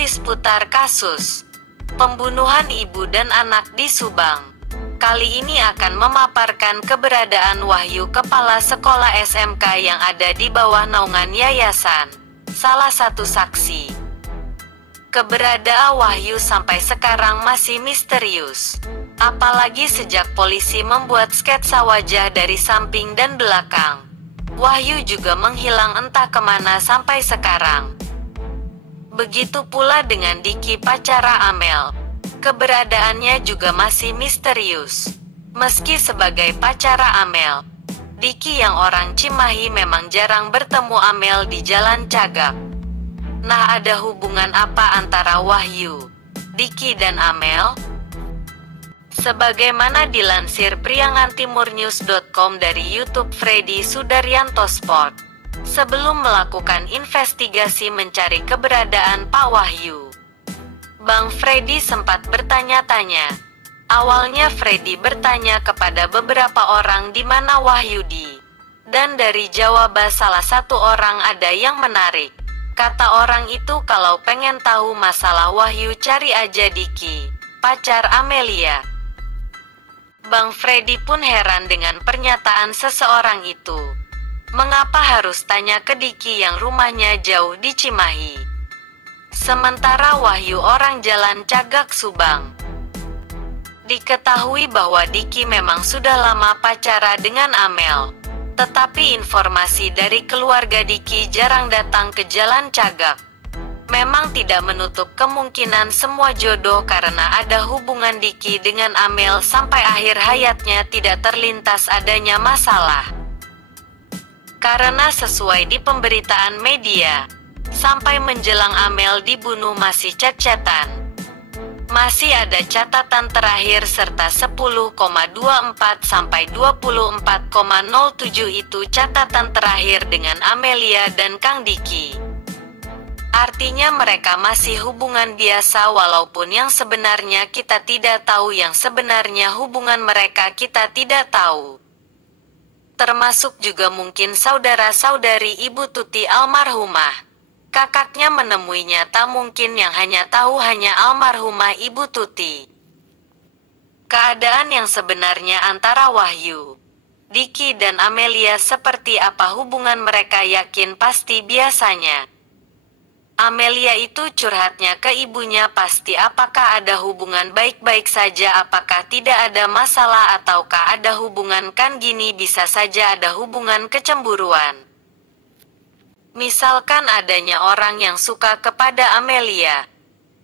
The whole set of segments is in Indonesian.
Masih seputar kasus pembunuhan ibu dan anak di Subang. Kali ini akan memaparkan keberadaan Wahyu, kepala sekolah SMK yang ada di bawah naungan yayasan. Salah satu saksi. Keberadaan Wahyu sampai sekarang masih misterius. Apalagi sejak polisi membuat sketsa wajah dari samping dan belakang. Wahyu juga menghilang entah kemana sampai sekarang. Begitu pula dengan Diki, pacara Amel. Keberadaannya juga masih misterius. Meski sebagai pacara Amel, Diki yang orang Cimahi memang jarang bertemu Amel di Jalan Cagak. Nah, ada hubungan apa antara Wahyu, Diki dan Amel? Sebagaimana dilansir priangantimurnews.com dari YouTube Freddy Sudaryanto Sport. Sebelum melakukan investigasi mencari keberadaan Pak Wahyu, Bang Freddy sempat bertanya-tanya. Awalnya Freddy bertanya kepada beberapa orang di mana Wahyu di. Dan dari jawaban salah satu orang ada yang menarik. Kata orang itu kalau pengen tahu masalah Wahyu cari aja Diki, pacar Amelia. Bang Freddy pun heran dengan pernyataan seseorang itu. Mengapa harus tanya ke Diki yang rumahnya jauh di Cimahi? Sementara Wahyu orang Jalan Cagak, Subang. Diketahui bahwa Diki memang sudah lama pacaran dengan Amel. Tetapi informasi dari keluarga Diki jarang datang ke Jalan Cagak. Memang tidak menutup kemungkinan semua jodoh karena ada hubungan Diki dengan Amel sampai akhir hayatnya tidak terlintas adanya masalah. Karena sesuai di pemberitaan media, sampai menjelang Amel dibunuh masih chat-chatan. Masih ada catatan terakhir serta 10,24 sampai 24,07 itu catatan terakhir dengan Amelia dan Kang Diki. Artinya mereka masih hubungan biasa walaupun yang sebenarnya kita tidak tahu, yang sebenarnya hubungan mereka kita tidak tahu. Termasuk juga mungkin saudara-saudari Ibu Tuti almarhumah. Kakaknya menemuinya, tak mungkin yang hanya tahu hanya almarhumah Ibu Tuti. Keadaan yang sebenarnya antara Wahyu, Diki dan Amelia seperti apa hubungan mereka, yakin pasti biasanya. Amelia itu curhatnya ke ibunya pasti apakah ada hubungan baik-baik saja, apakah tidak ada masalah ataukah ada hubungan, kan gini bisa saja ada hubungan kecemburuan. Misalkan adanya orang yang suka kepada Amelia.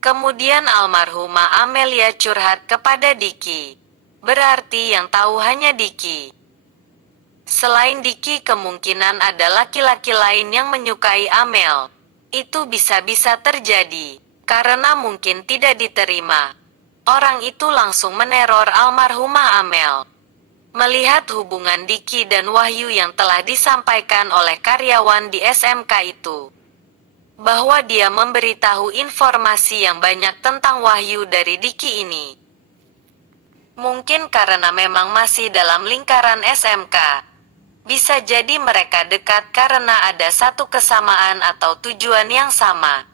Kemudian almarhumah Amelia curhat kepada Diki. Berarti yang tahu hanya Diki. Selain Diki kemungkinan ada laki-laki lain yang menyukai Amel. Itu bisa-bisa terjadi, karena mungkin tidak diterima. Orang itu langsung meneror almarhumah Amel. Melihat hubungan Diki dan Wahyu yang telah disampaikan oleh karyawan di SMK itu, bahwa dia memberitahu informasi yang banyak tentang Wahyu dari Diki ini. Mungkin karena memang masih dalam lingkaran SMK. Bisa jadi mereka dekat karena ada satu kesamaan atau tujuan yang sama.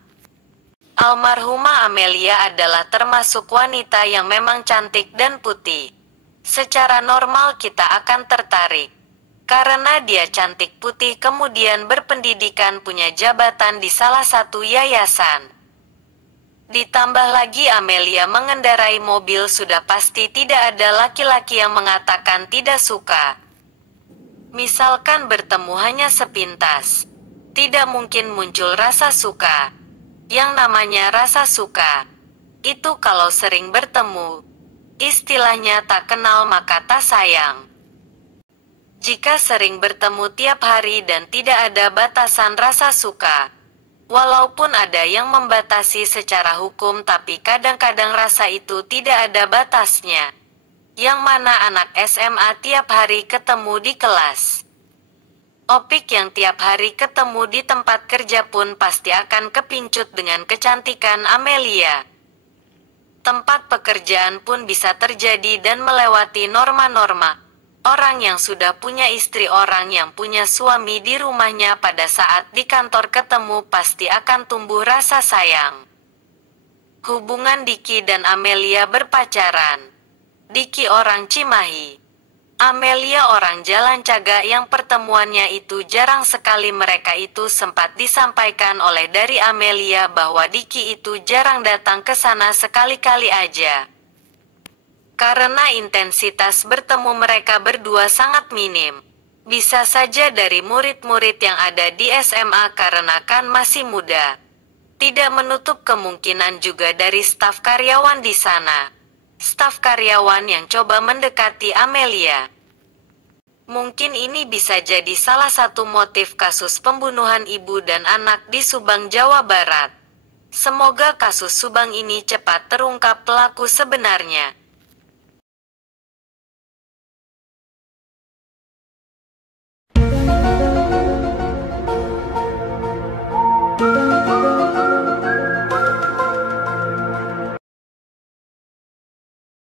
Almarhumah Amelia adalah termasuk wanita yang memang cantik dan putih. Secara normal kita akan tertarik. Karena dia cantik putih kemudian berpendidikan, punya jabatan di salah satu yayasan. Ditambah lagi Amelia mengendarai mobil, sudah pasti tidak ada laki-laki yang mengatakan tidak suka. Misalkan bertemu hanya sepintas, tidak mungkin muncul rasa suka. Yang namanya rasa suka, itu kalau sering bertemu. Istilahnya tak kenal maka tak sayang. Jika sering bertemu tiap hari dan tidak ada batasan rasa suka, walaupun ada yang membatasi secara hukum tapi kadang-kadang rasa itu tidak ada batasnya. Yang mana anak SMA tiap hari ketemu di kelas. Opik yang tiap hari ketemu di tempat kerja pun pasti akan kepincut dengan kecantikan Amelia. Tempat pekerjaan pun bisa terjadi dan melewati norma-norma. Orang yang sudah punya istri, orang yang punya suami di rumahnya pada saat di kantor ketemu pasti akan tumbuh rasa sayang. Hubungan Diki dan Amelia berpacaran. Diki orang Cimahi. Amelia orang Jalan Caga yang pertemuannya itu jarang sekali. Mereka itu sempat disampaikan oleh dari Amelia bahwa Diki itu jarang datang ke sana, sekali-kali aja. Karena intensitas bertemu mereka berdua sangat minim. Bisa saja dari murid-murid yang ada di SMA karena kan masih muda. Tidak menutup kemungkinan juga dari staf karyawan di sana. Staf karyawan yang coba mendekati Amelia. Mungkin ini bisa jadi salah satu motif kasus pembunuhan ibu dan anak di Subang, Jawa Barat. Semoga kasus Subang ini cepat terungkap pelaku sebenarnya.